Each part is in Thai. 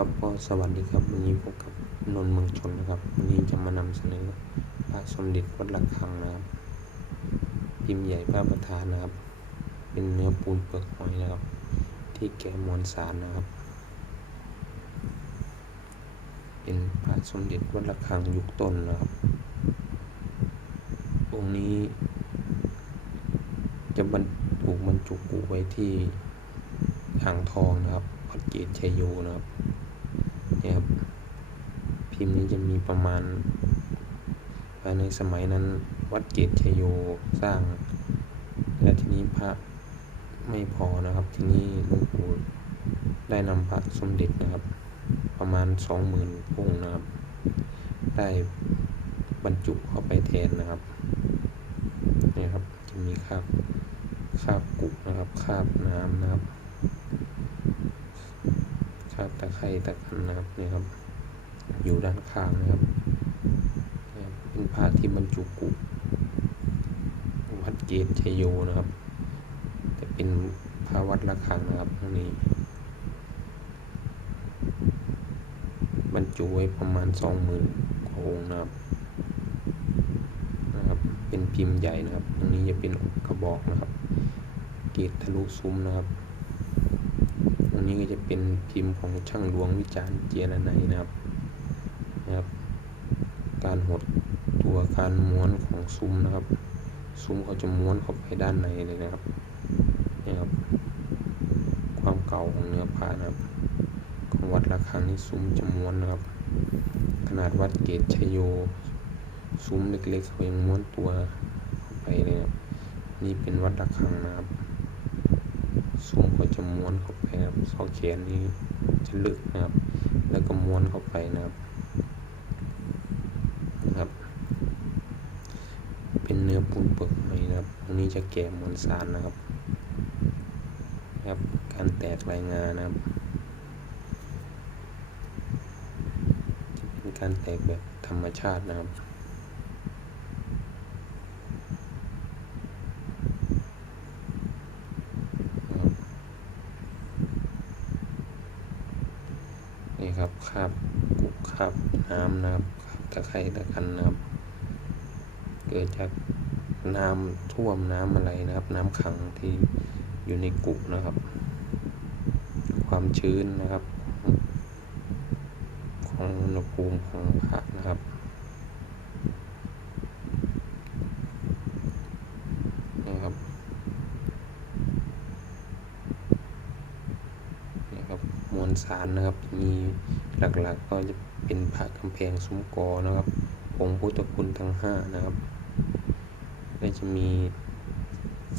ครับก็สวัสดีครับวันนี้พบกับนนท์เมืองชนนะครับวันนี้จะมานำเสนอพระสมเด็จวัดระฆังนะครับพิมพ์ใหญ่พระประธานนะครับ เป็นเนื้อปูนเปลือกหอยนะครับ ที่แกะมวลสารนะครับ เป็นพระสมเด็จวัดระฆังยุคต้นนะครับองค์นี้ จะบรรถูกบรรจุกุไว้ที่อ่างทองนะครับวัดเกตชัยโยนะครับ นี่ยครับ พิมพ์นี้จะมีประมาณภายในสมัยนั้นวัดเกตชโยสร้าง และทีนี้พระไม่พอนะครับ ทีนี้หลวงปู่ได้นำพระสมเด็จนะครับ ประมาณสองหมื่นองค์นะครับ ได้บรรจุเข้าไปแทนนะครับนี่ครับจะมีคาบคาบกุนะครับคาบน้ำนะครับ ไคร่ตะกันนะครับนี่ครับ อยู่ด้านข้างนะครับ เป็นพระที่บรรจุกุวัดเกตชัยโยนะครับ แต่เป็นพระวัดระฆังนะครับตรงนี้ บรรจุไว้ประมาณสองหมื่นกว่าองค์นะครับนะครับ เป็นพิมพ์ใหญ่นะครับตรงนี้จะเป็นกระบอกนะครับ เกตทะลุซุ้มนะครับ ตรงนี้ก็จะเป็นพิมพ์ของช่างหลวงวิจารณ์เจรไนยนะครับนะครับ การหดตัวการม้วนของซุ้มนะครับ ซุ้มเขาจะม้วนเข้าไปด้านในเลยนะครับนี่ครับ ความเก่าของเนื้อผ้านะครับของวัดระฆังนี่ซุ้มจะม้วนนะครับ ขนาดวัดเกตชโย ซุ้มเล็กๆเขายังม้วนตัวเข้าไปเลยครับนี่เป็นวัดระฆังนะครับ ซุ้มเขาจะม้วนเข้าไปครับซอกแขนนี้จะลึกนะครับ แล้วก็ม้วนเข้าไปนะครับนะครับ เป็นเนื้อปูนเปลือกหอยนะครับตรงนี้จะแกะมวลสารนะครับนะครับการแตกรายงานนะครับจะเป็นการแตกแบบธรรมชาตินะครับ นี่ ครับคราบกุคราบน้ำนะครับตะไคร่ตะกันนะครับ เกิดจากน้ำท่วมน้ำอะไรนะครับ น้ำขังที่อยู่ในกุนะครับ ความชื้นนะครับ ของอุณหภูมิของพระนะครับนี่ครับนี่ครับมวลสารนะครับมี หลักๆก็จะเป็นพระกำแพงซุ้มกอนะครับองค์พุทธคุณทั้งห้านะครับก็จะมี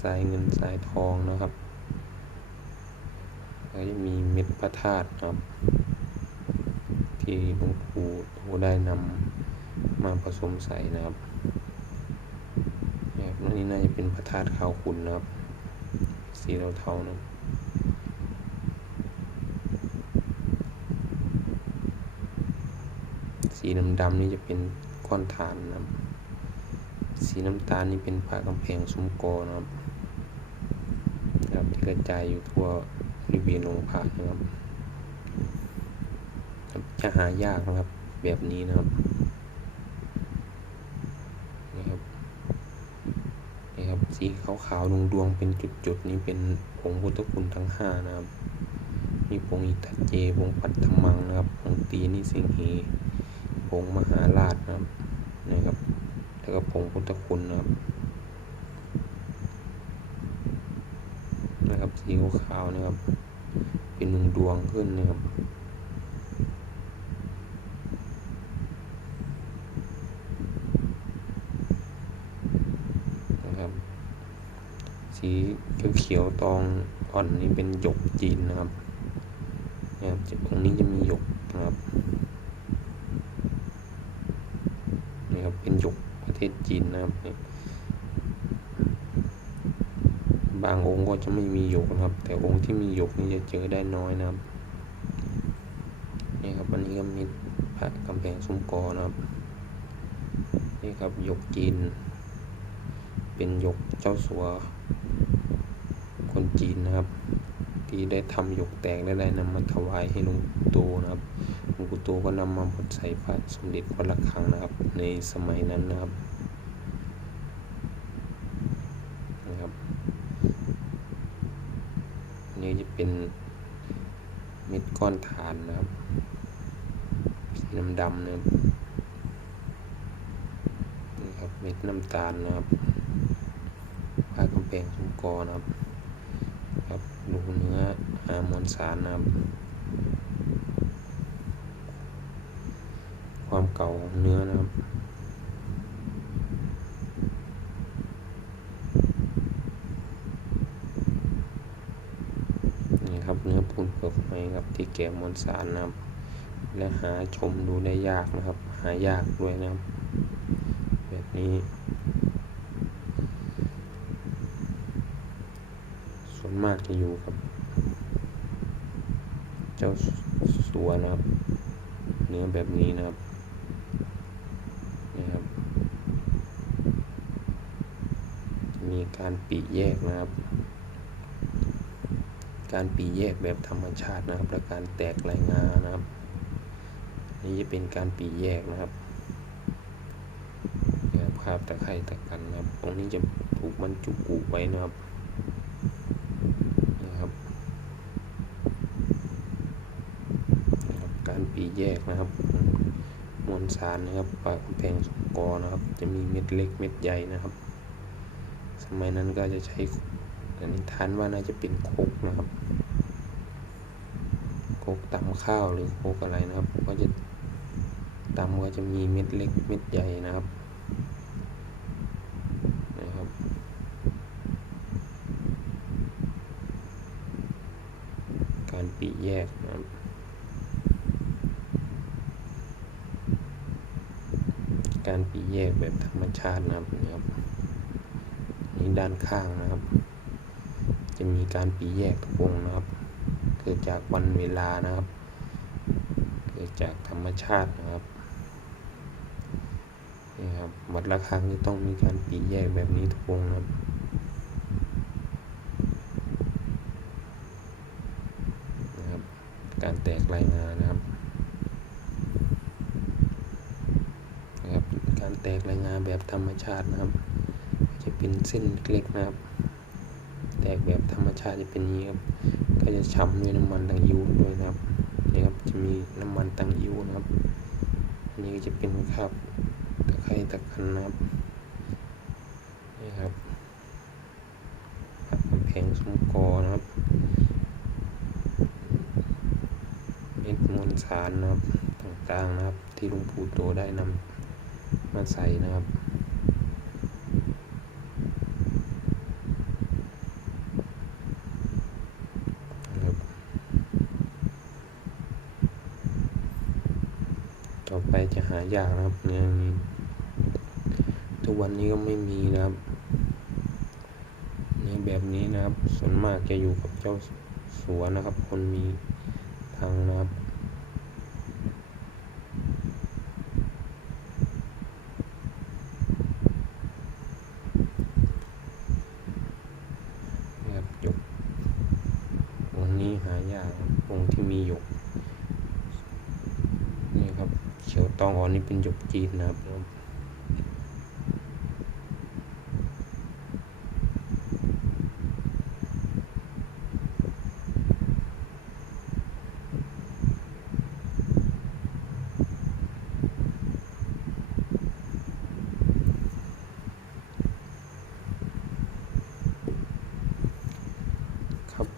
สายเงินสายทองนะครับแล้วจะมีเม็ดพระธาตุนะครับ ที่หลวงปู่โตได้นำมาผสมใส่นะครับนะครับอันนี้น่าจะเป็นพระธาตุขาวขุนนะครับ สีเทาๆนะครับ สีดำๆนี่จะเป็นก้อนฐานนะครับ สีน้ำตาลนี่เป็นผ้ากำแพงซุ้มกอนะครับนะครับที่กระจายอยู่ทั่วบริเวณองค์พระนะครับจะหายากนะครับแบบนี้นะครับนี่ครับนี่ครับสีขาวๆดวงๆเป็นจุดๆนี้เป็นผงพุทธคุณทั้งห้านะครับมีผงอิทัจเจผงปัตถมังนะครับผงตีนิสิงหี ผงมหาราชนะครับนะครับแล้วก็ผงพุทธคุณนะครับนะครับสีขาวๆนะครับ เป็นดวงดวงขึ้นนะครับนะครับ สีเขียวๆตองอ่อนนี่เป็นหยกจีนนะครับนะครับตรงนี้จะมีหยกนะครับ นี่ครับ เป็นหยกประเทศจีนนะครับ บางองค์ก็จะไม่มีหยกนะครับ แต่องค์ที่มีหยกนี่จะเจอได้น้อยนะครับนี่ครับอันนี้ก็มีพระกำแพงซุ้มกอนะครับนี่ครับหยกจีน เป็นหยกเจ้าสัวคนจีนนะครับ ที่ได้ทำหยกแตกและได้นำมาถวายให้หลวงปู่โตนะครับหลวงปู่โตก็นำมาบดใส่พระสมเด็จวัดระฆังนะครับ ในสมัยนั้นนะครับนะครับนนี้จะเป็นเม็ดก้อนฐานนะครับสีน้ำดำนะครับนี่ครับเม็ดน้ำตาลนะครับผ้ากำแพงสุกอนะครับ ครับดูเนื้อหามวลสารนะครับ ความเก่าของเนื้อนะครับนี่ครับเนื้อปูนเปลือกหอยครับที่แกะมวลสารนะครับ และหาชมดูได้ยากนะครับ หายากด้วยนะครับ แบบนี้ ส่ วนมากจะอยู่กับ เจ้าสัวนะครับ เนื้อแบบนี้นะครับนี่ครับ มีการปีแยกนะครับ การปีแยกแบบธรรมชาตินะครับ และการแตกลายงานะครับ นี่จะเป็นการปีแยกนะครับแบบภาพตะไคร่ตะกันนะครับ ตรงนี้จะถูกบรรจุกุไว้นะครับนะครับ การ ปีแยกนะครับมวลสารนะครับปากแพงสองกอนะครับ จะมีเม็ดเล็กเม็ดใหญ่นะครับ สมัยนั้นก็จะใช้อันนี้ทานว่าน่าจะเป็นโคกนะครับโคกตำข้าวหรือโคกอะไรนะครับก็จะตำก็จะมีเม็ดเล็กเม็ดใหญ่นะครับนะครับการปีแยกนะครับ การปีแยกแบบธรรมชาตินะครับนะครับนี่ด้านข้างนะครับ จะมีการปีแยกทุกวงนะครับ เกิดจากวันเวลานะครับ เกิดจากธรรมชาตินะครับนี่ครับวัดละครั้งจะต้องมีการปีแยกแบบนี้ทุกวงนะครับนะครับ การแตกลายงานนะครับ การ แตกลายงานแบบธรรมชาตินะครับ จะเป็นเส้นเล็กๆนะครับ แตกแบบธรรมชาติจะเป็นนี้ครับ ก็จะช้ำด้วยน้ำมันตังอิ้วด้วยนะครับนี่ครับจะมีน้ำมันตังอิ้วนะครับอันนี้ก็จะเป็นคราบตะไคร้ตะกันนะครับนี่ครับกำแพงสมกอนะครับเม็ดมวลสารนะครับต่างๆนะครับ ที่หลวงปู่โตได้นำ มาใส่นะครับ ต่อไปจะหายากนะครับเนื้อนี้ ทุกวันนี้ก็ไม่มีนะครับ เนื้อแบบนี้นะครับ ส่วนมากจะอยู่กับเจ้าสัวนะครับ คนมีทางนะครับหยกองค์นี้ หายากองค์ที่มีหยกนี่ครับเขียวตองอ่อนนี่เป็นหยกจีนนะครับ ครับก็